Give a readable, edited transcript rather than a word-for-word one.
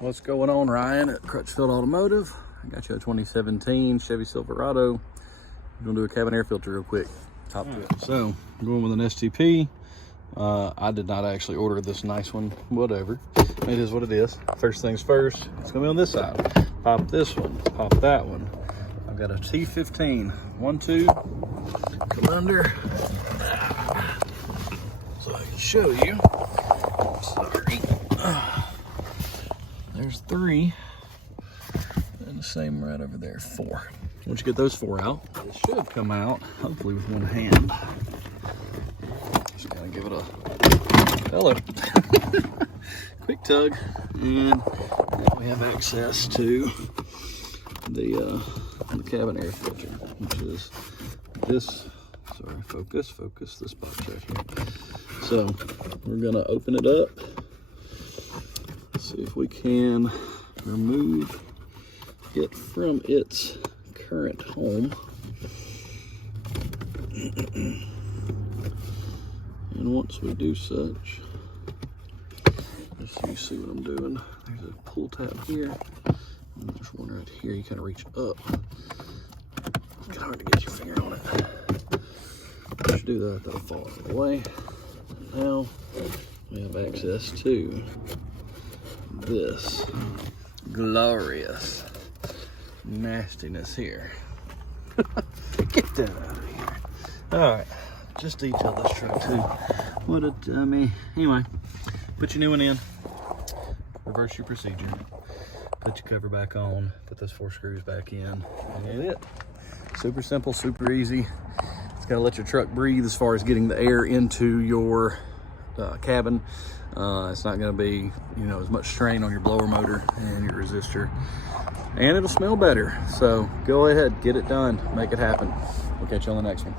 What's going on, Ryan at Crutchfield Automotive? I got you a 2017 Chevy Silverado. I'm gonna do a cabin air filter real quick. Top to it. So I'm going with an STP. I did not actually order this nice one, whatever. It is what it is. First things first, it's gonna be on this side. Pop this one, pop that one. I've got a T15, 1-2, come under. So I can show you. Sorry. There's 3, and the same right over there, 4. Once you get those 4 out, it should come out, hopefully with one hand. Just gonna give it a hello. Quick tug, and now we have access to the cabin air filter, which is this. Sorry, focus this box right here. So we're gonna open it up. See if we can remove it from its current home. And once we do such, just so you see what I'm doing, there's a pull tab here, and there's one right here. You kind of reach up. It's kind of hard to get your finger on it. Once you do that, that'll fall out of the way. And now we have access to this glorious nastiness here. Get that out of here. All right, just detail this truck too. What a dummy. Anyway, put your new one in, reverse your procedure, put your cover back on, put those 4 screws back in, and that's it. Super simple, super easy. It's gonna let your truck breathe as far as getting the air into your cabin. It's not going to be, as much strain on your blower motor and your resistor, and it'll smell better. So go ahead, get it done, make it happen. We'll catch you on the next one.